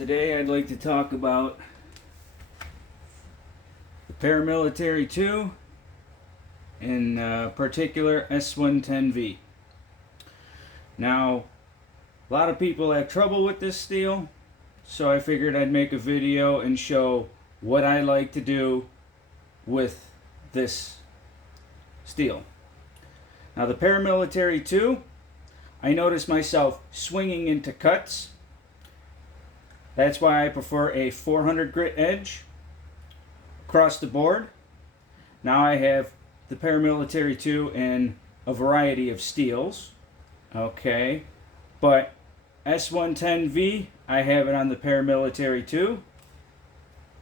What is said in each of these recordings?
Today I'd like to talk about the paramilitary 2, in particular s110v. Now, a lot of people have trouble with this steel, so I figured I'd make a video and show what I like to do with this steel. Now, the paramilitary 2, I notice myself swinging into cuts. That's why I prefer a 400 grit edge across the board. Now I have the paramilitary 2 in a variety of steels. Okay, but s110v, I have it on the paramilitary 2,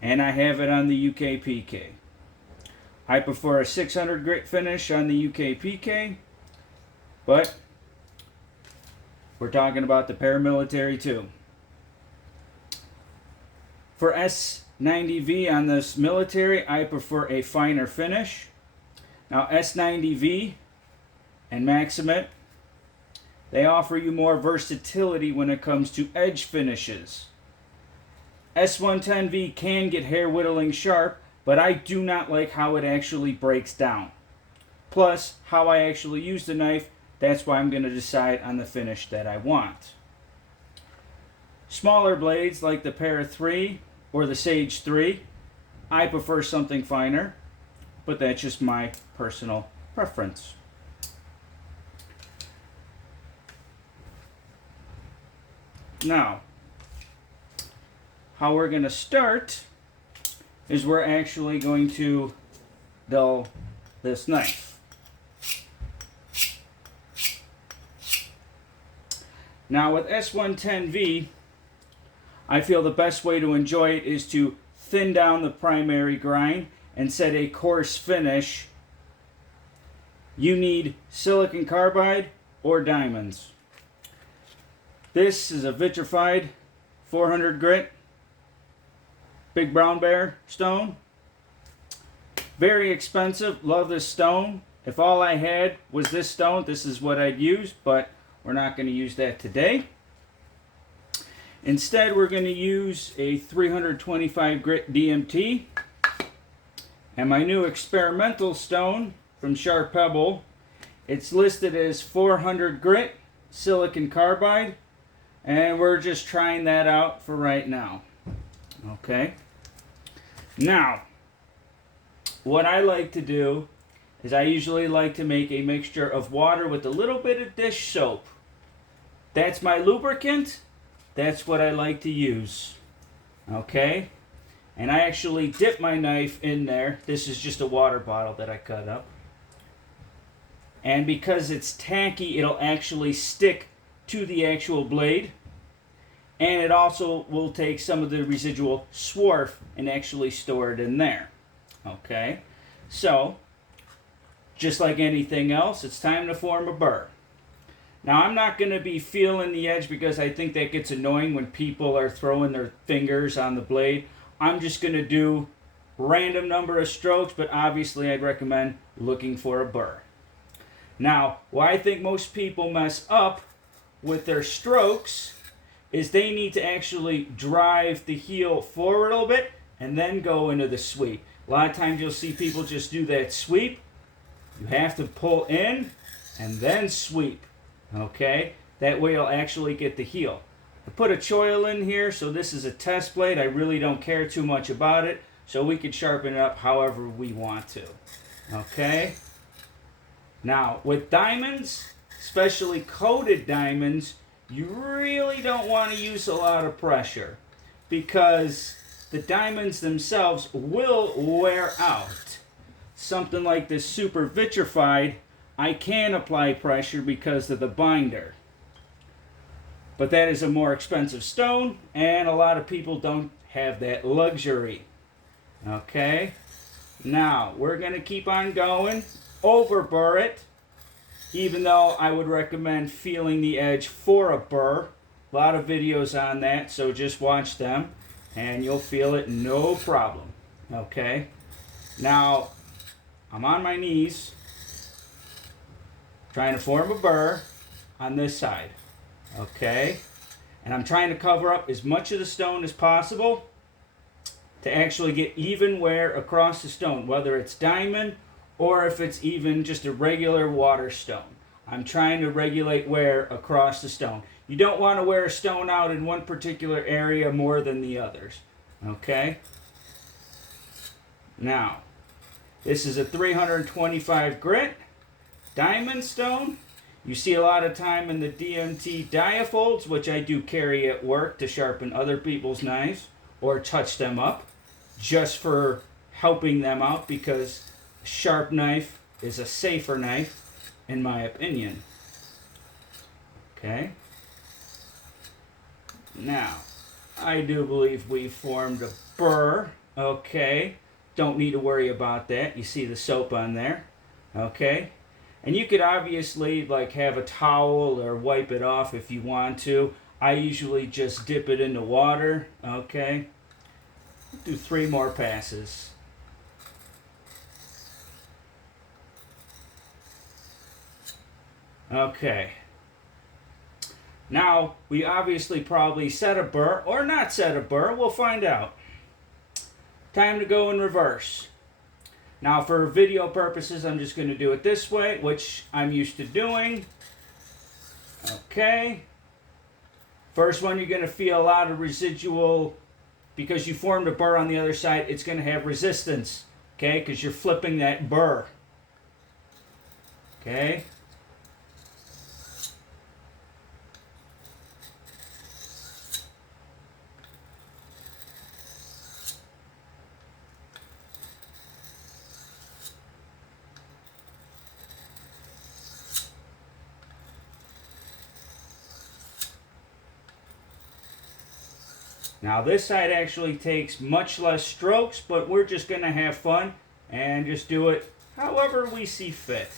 and I have it on the UKPK. I prefer a 600 grit finish on the UKPK, but we're talking about the paramilitary 2. For s90v on this military, I prefer a finer finish. Now s90v and Maximate, they offer you more versatility when it comes to edge finishes. s110v can get hair whittling sharp, but I do not like how it actually breaks down. Plus, how I actually use the knife, that's why I'm going to decide on the finish that I want. Smaller blades like the Para 3 or the Sage 3, I prefer something finer, but that's just my personal preference. Now, how we're going to start is we're actually going to dull this knife. Now with s110v, I feel the best way to enjoy it is to thin down the primary grind and set a coarse finish. You need silicon carbide or diamonds. This is a vitrified 400 grit big brown bear stone. Very expensive. Love this stone. If all I had was this stone, this is what I'd use, but we're not going to use that today. Instead, we're going to use a 325 grit DMT and my new experimental stone from Sharp Pebble. It's listed as 400 grit silicon carbide, and we're just trying that out for right now. Okay. Now, what I like to do is I usually like to make a mixture of water with a little bit of dish soap. That's my lubricant. That's what I like to use. Okay? And I actually dip my knife in there. This is just a water bottle that I cut up. And because it's tacky, it'll actually stick to the actual blade. And it also will take some of the residual swarf and actually store it in there. Okay? So, just like anything else, it's time to form a burr. Now, I'm not going to be feeling the edge because I think that gets annoying when people are throwing their fingers on the blade. I'm just going to do random number of strokes, but obviously I'd recommend looking for a burr. Now, why I think most people mess up with their strokes is they need to actually drive the heel forward a little bit and then go into the sweep. A lot of times you'll see people just do that sweep. You have to pull in and then sweep. Okay, that way you'll actually get the heel. I put a choil in here, so this is a test blade. I really don't care too much about it, so we can sharpen it up however we want to. Okay, now with diamonds, especially coated diamonds, you really don't want to use a lot of pressure because the diamonds themselves will wear out. Something like this super vitrified, I can apply pressure because of the binder. But that is a more expensive stone, and a lot of people don't have that luxury. Okay? Now, we're going to keep on going. Over burr it, even though I would recommend feeling the edge for a burr. A lot of videos on that, so just watch them, and you'll feel it no problem. Okay? Now, I'm on my knees, trying to form a burr on this side. Okay? And I'm trying to cover up as much of the stone as possible to actually get even wear across the stone, whether it's diamond or if it's even just a regular water stone. I'm trying to regulate wear across the stone. You don't want to wear a stone out in one particular area more than the others. Okay? Now, this is a 325 grit diamond stone. You see a lot of time in the DMT diafolds, which I do carry at work to sharpen other people's knives or touch them up just for helping them out, because a sharp knife is a safer knife in my opinion. Okay. Now, I do believe we formed a burr. Okay. Don't need to worry about that. You see the soap on there. Okay. And you could obviously like have a towel or wipe it off if you want to. I usually just dip it into water. Okay. Do 3 more passes. Okay. Now, we obviously probably set a burr or not set a burr. We'll find out. Time to go in reverse. Now, for video purposes, I'm just going to do it this way, which I'm used to doing. Okay. First one, you're going to feel a lot of residual, because you formed a burr on the other side, it's going to have resistance. Okay, because you're flipping that burr. Okay. Now this side actually takes much less strokes, but we're just going to have fun and just do it however we see fit.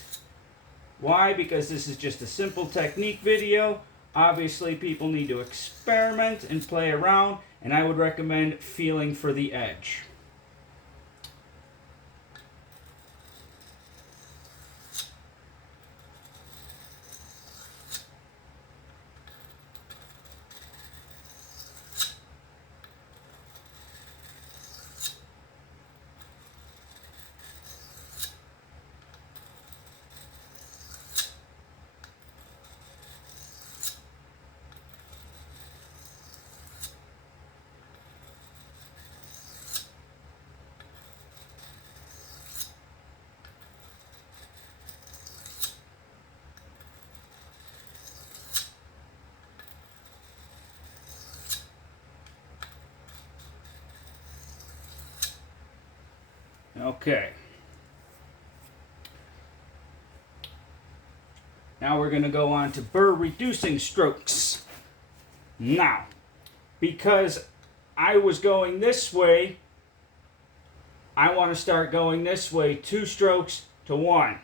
Why? Because this is just a simple technique video. Obviously people need to experiment and play around, and I would recommend feeling for the edge. Okay. Now we're going to go on to burr reducing strokes. Now, because I was going this way, I want to start going this way, 2 strokes to 1.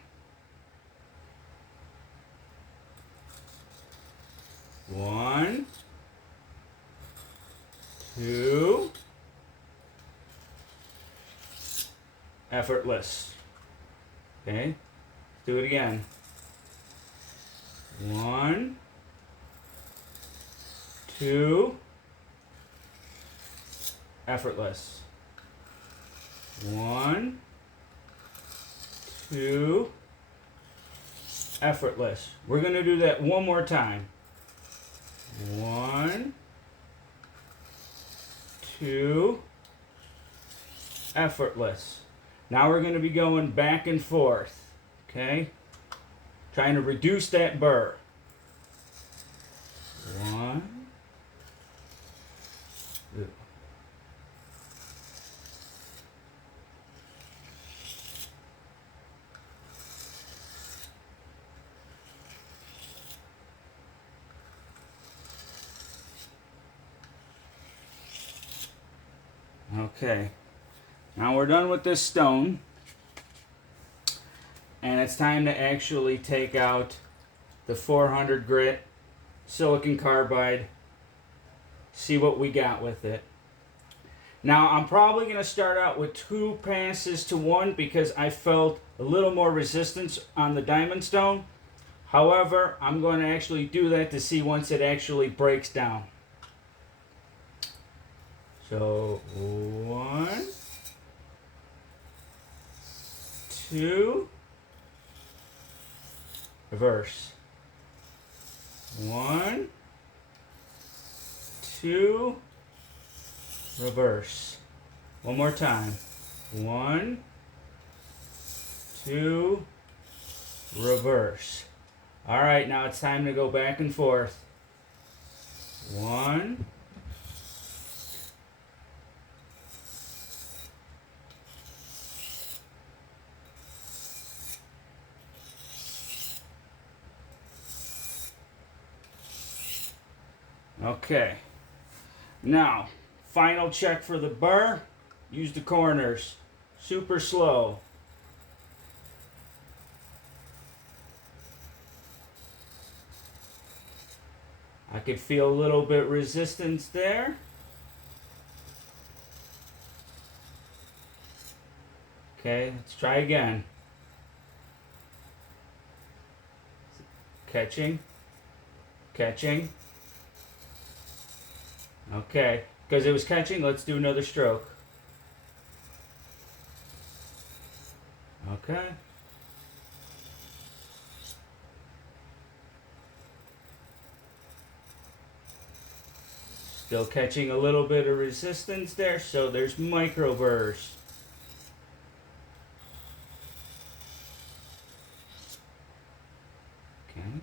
1, 2, effortless. Okay, do it again. 1, 2, effortless. 1, 2, effortless. We're going to do that one more time. 1, 2, effortless. Now we're going to be going back and forth, okay? Trying to reduce that burr. 1, 2. Okay. Now we're done with this stone, and it's time to actually take out the 400 grit silicon carbide, see what we got with it. Now I'm probably going to start out with 2 passes to 1 because I felt a little more resistance on the diamond stone. However, I'm going to actually do that to see once it actually breaks down. So 1, 2, reverse. 1, 2, reverse. One more time. 1, 2, reverse. All right, now it's time to go back and forth. 1, okay. Now, final check for the burr. Use the corners. Super slow. I could feel a little bit resistance there. Okay, let's try again. Catching. Catching. Okay, because it was catching, let's do another stroke. Okay. Still catching a little bit of resistance there, so there's micro burrs. Okay.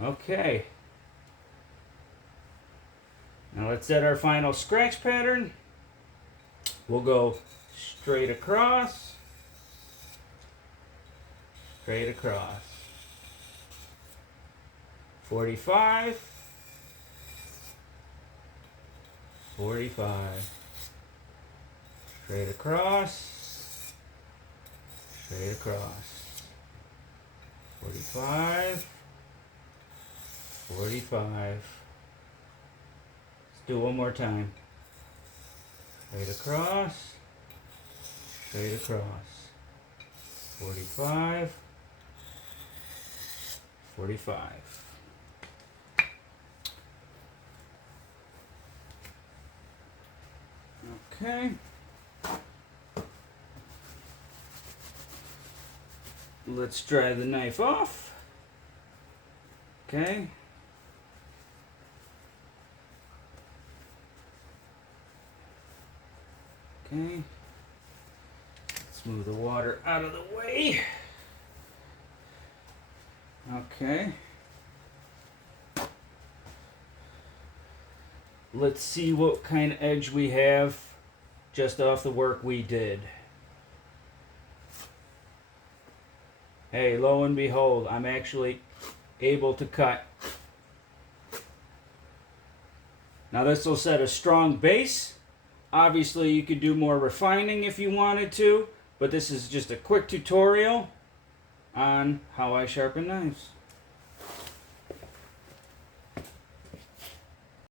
Okay. Now let's set our final scratch pattern. We'll go straight across, straight across. 45, 45. Straight across, straight across. 45, 45. Do one more time. Straight across, straight across. 45, 45. Okay. Let's dry the knife off. Okay. Okay, let's move the water out of the way. Okay. Let's see what kind of edge we have just off the work we did. Hey, lo and behold, I'm actually able to cut. Now this will set a strong base. Obviously, you could do more refining if you wanted to, but this is just a quick tutorial on how I sharpen knives.